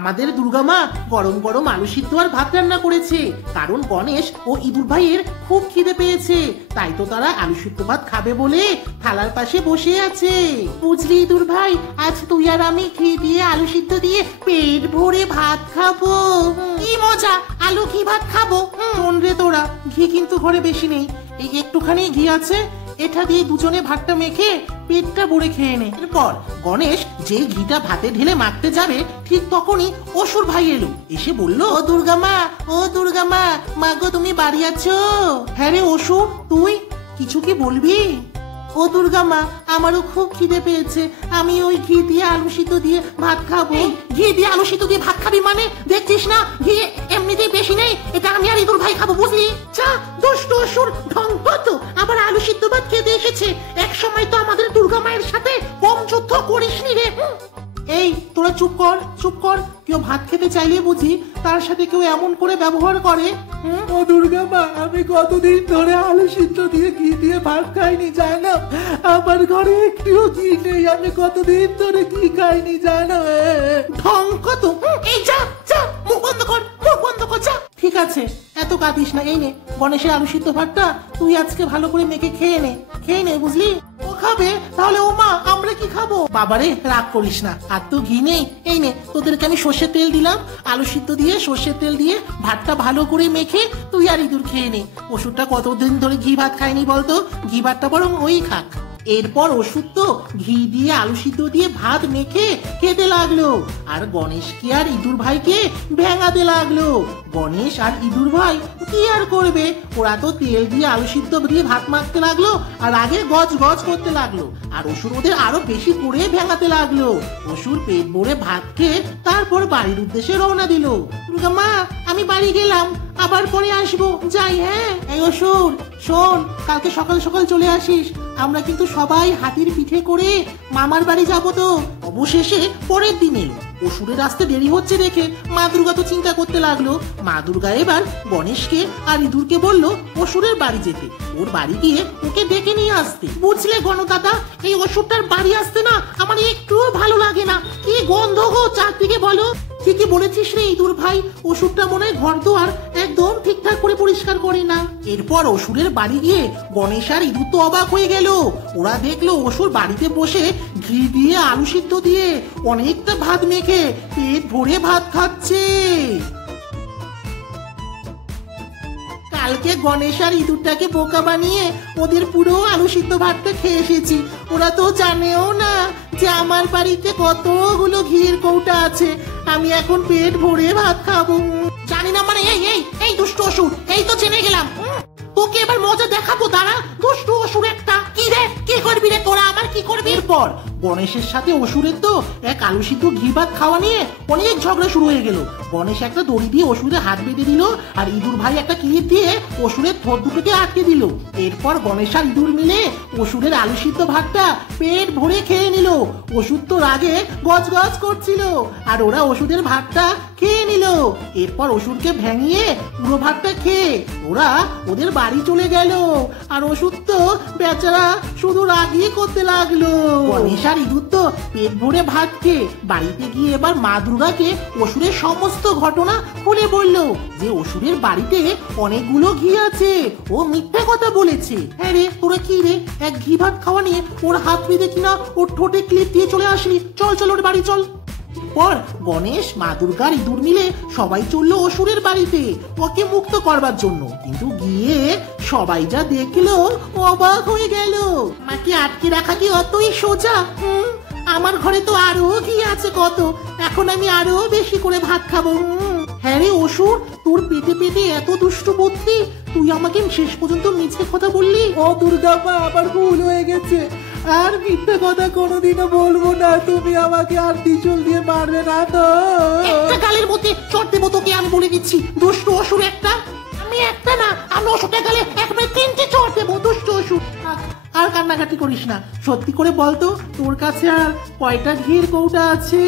আমাদের দুর্গা মা গরম গরম আলু সিদ্ধ আর ভাত রান্না করেছে, কারণ গণেশ ও ইঁদুর ভাইয়ের খুব খিদে পেয়েছে। তাই তো তারা আলু সিদ্ধ ভাত খাবে বলে থালার পাশে বসে আছে। বুঝলি ইঁদুর ভাই, আজ তুই আর আমি ঘি দিয়ে আলু সিদ্ধ দিয়ে পেট ভরে ভাত খাবো। কি মজা, আলু ঘি ভাত খাবো। শোন রে তোরা, ঘি কিন্তু ঘরে বেশি নেই, এই একটুখানি ঘি আছে, এটা দিয়ে দুজনে ভাতটা মেখে পেটটা ভরে খেয়ে নে। এরপর গণেশ যেই ঘিটা ভাতে ঢেলে মাখতে যাবে, ঠিক তখনই অসুর ভাই এলো, এসে বলল, ও দুর্গা মা, ও দুর্গা মা, মা গো তুমি বাড়ি আছো? হ্যাঁ রে অসুর, তুই কিছু কি বলবি? ও দুর্গা মা, আমারও খুব খিদে পেয়েছে, আমি ওই ঘি দিয়ে আলু সিদ্ধ দিয়ে ভাত খাবো। ঘি দিয়ে আলু সিদ্ধ দিয়ে ভাত খাবি মানে? দেখছিস না ঘি এমনিতেই বেশি নেই, এটা আমি আর ইঁদুর ভাই খাবো, বুঝলি? চা দুষ্ট অসুর ঢঙ্গ তো আবার আলু সিদ্ধ ভাত খেতে এসেছে। এক সময় তো আমাদের দুর্গা মায়ের সাথে কম যুদ্ধ করিসনি রে। এই তোরা চুপ কর, চুপ কর। কেউ ভাত খেতে চাইলে বুঝি তার সাথে কেউ এমন করে ব্যবহার করে? ও দুর্গা মা, আমি কতদিন ধরে আলু সিদ্ধ দিয়ে ঘি দিয়ে ভাত খাইনি জানো? আমার ঘরে একটুও ঘি নেই, আমি কতদিন ধরে ঘি খাইনি জানো? ঢং কত! এই যা যা, মুখ বন্ধ কর, মুখ বন্ধ কর, যা। ঠিক আছে, এত কাঁদিস না, এই নে গণেশের আলু সিদ্ধ ভাতটা তুই আজকে ভালো করে মেখে খেয়ে নে, খেয়ে নে, বুঝলি? ও খাবে তাহলে ও মা, আমরা কি খাবো? বাবারে রাগ করিস না, আর তো ঘি নেই, এই নে তোদেরকে আমি সর্ষের তেল দিলাম, আলু সিদ্ধ দিয়ে সর্ষের তেল দিয়ে ভাতটা ভালো করে মেখে তুই আর ইঁদুর খেয়ে নে। ওষুধটা কতদিন ধরে ঘি ভাত খায়নি বলতো, ঘি ভাতটা বরং ওই খাক। এরপর ওষুধ তো ঘি দিয়ে আলু সিদ্ধ দিয়ে ভাত মেখে খেতে লাগলো, আর গণেশকে আর ইঁদুর ভাইকে ভেঙাতে লাগলো। গণেশ আর ইঁদুর ভাই কি আর করবে, ওরা তো তেল দিয়ে আলু সিদ্ধ দিয়ে ভাত মাখতে লাগলো আর আগে গজ গজ করতে লাগলো, আর অসুর ওদের আরো বেশি করে ভেঙাতে লাগলো। অসুর পেট ভরে ভাত খেয়ে তারপর বাড়ির উদ্দেশ্যে রওনা দিল। দুর্গা মা, আমি বাড়ি গেলাম, আবার পরে আসবো, যাই। হ্যাঁ এই অসুর শোন, কালকে সকাল সকাল চলে আসিস, আমরা কিন্তু সবাই হাতির পিঠে করে মামার বাড়ি যাব। তো অবশেষে পরের দিন এলো। অসুরের আসতে দেরি হচ্ছে দেখে মা দুর্গা তো চিন্তা করতে লাগলো। মা দুর্গা এবার গণেশকে আর ইঁদুরকে বলল অসুরের বাড়ি যেতে, ওর বাড়ি গিয়ে ওকে ডেকে নিয়ে আসতে। বুঝলে গণদাদা, এই অসুরটার বাড়ি আসতে না আমার একটুও ভালো লাগে না, কি গন্ধ গো চারদিকে, বলো? ঠিকই বলেছিস রে ইঁদুর ভাই, অসুরটা মনে হয় ঘর দুয়ার একদম ঠিকঠাক করে পরিষ্কার করে না। এরপর অসুরের বাড়ি গিয়ে গণেশ আর ইঁদুর তো অবাক হয়ে গেল। ওরা দেখলো অসুর বাড়িতে বসে ঘি দিয়ে আলু সিদ্ধ দিয়ে অনেকটা ভাত মেখে পেট ভরে ভাত খাচ্ছে। কালকে গণেশ আর ইঁদুরটাকে বোকা বানিয়ে ওদের পুরো আলু সিদ্ধ ভাতটা খেয়ে এসেছি। ওরা তো জানেও না যে আমার বাড়িতে কতগুলো ঘিয়ের কৌটা আছে, আমি এখন পেট ভরে ভাত খাবো। জানি না মানে? এই এই এই দুষ্ট অসুর, এই তো জেনে গেলাম, তোকে এবার মজা দেখাবো, দাঁড়া। দুষ্ট অসুর একটা, কি রে, কি করবি রে তোরা, আমার কি করবি? এরপর গণেশের সাথে অসুরের তো এক আলু সিদ্ধ ঘি ভাত খাওয়া নিয়ে অনেক ঝগড়া শুরু হয়ে গেল। গণেশ একটা দড়ি দিয়ে অসুরের হাত বেঁধে দিল, আর ইঁদুর ভাই একটা ক্লিপ দিয়ে অসুরের ঠোঁট দুটোকে আটকে দিল। এরপর গণেশ আর ইঁদুর মিলে অসুরের আলু সিদ্ধ ভাতটা পেট ভরে খেয়ে নিল। অসুর তো রাগে গজ গজ করছিল, আর ওরা অসুরের ভাতটা খেয়ে নিল। এরপর অসুরকে ভেঙিয়ে পুরো ভাতটা খেয়ে ওরা ওদের বাড়ি চলে গেল, আর অসুর তো বেচারা শুধু রাগই করতে লাগলো। গণেশ আর ইঁদুর তো পেট ভরে ভাত খেয়ে বাড়িতে গিয়ে এবার মা দুর্গাকে অসুরের সমস্ত ঘটনা খুলে বলল, যে অসুরের বাড়িতে অনেকগুলো ঘি আছে, ও মিথ্যা কথা বলেছে। হ্যাঁ রে, তোরা কি রে, এক ঘি ভাত খাওয়া নিয়ে ওর হাত বেঁধে কিনা ওর ঠোঁটে ক্লিপ দিয়ে চলে আসলি, চল চল ওর বাড়ি চল। পর গণেশ, মা দুর্গার ইঁদুর মিলে সবাই চললো অসুরের বাড়িতে ওকে মুক্ত করবার জন্য। কিন্তু গিয়ে সবাই যা দেখলো অবাক হয়ে গেল। মাকে আটকে রাখা কি অতই সোজা? আমার ঘরে তো আরো ঘি আছে কত, এখন আমি আরো বেশি করে ভাত খাবো। হ্যাঁ রে অসুর, তোর পেটে পেটে এত দুষ্টু বুদ্ধি, তুই আমাকে শেষ পর্যন্ত মিছে কথা বললি। ও দুর্গা মা, আমার ভুল হয়ে গেছে, আর মিথ্যে কথা কোনোদিনও বলবো না, তুমি আমাকে আর ত্রিশূল দিয়ে মারবে না তো? একটা গালের মধ্যে চট দেবো তোকে, আমি বলে দিচ্ছি। দুষ্ট অসুর একটা, আমি একটা না, আমি অসুরটা গালে একবারে 3টে চট দেবো। দুষ্ট অসুর, আর কান্নাকাটি করিস না, সত্যি করে বলতো তোর কাছে আর কয়টা ঘির কৌটা আছে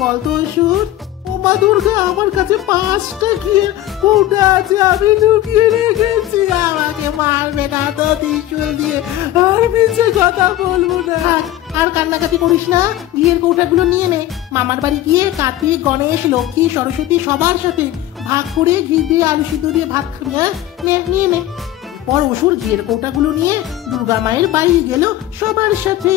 বলতো অসুর? ও মা দুর্গা, আমার কাছে 5টা ঘিয়ের কৌটা আছে, আমি লুকিয়ে রেখেছি। আমাকে মারবে না তো ত্রিশূল দিয়ে, আর মিছে কথা বলবো না। আর কান্নাকাটি করিস না, ঘিয়ের কৌটাগুলো নিয়ে নে। মামার বাড়ি গিয়ে কার্তিক, গণেশ, লক্ষ্মী, সরস্বতী সবার সাথে ভাগ করে ঘি দিয়ে আলু সিদ্ধ দিয়ে ভাত খাবি। হ্যাঁ, নে নিয়ে নে। পর অসুর ঘিয়ের কৌটাগুলো নিয়ে দুর্গা মায়ের বাড়ি গেল সবার সাথে।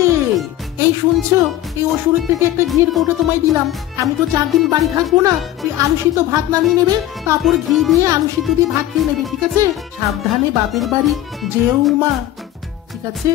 এই শুনছো, এই অসুরের থেকে একটা ঘিয়ের কৌটা তোমায় দিলাম। আমি তো 4 দিন বাড়ি থাকবো না, ওই আলু সিদ্ধ ভাত নামিয়ে নেবে, তারপর ঘি দিয়ে আলু সিদ্ধ দিয়ে ভাত খেয়ে নেবে, ঠিক আছে? সাবধানে বাপের বাড়ি যেও মা, ঠিক আছে?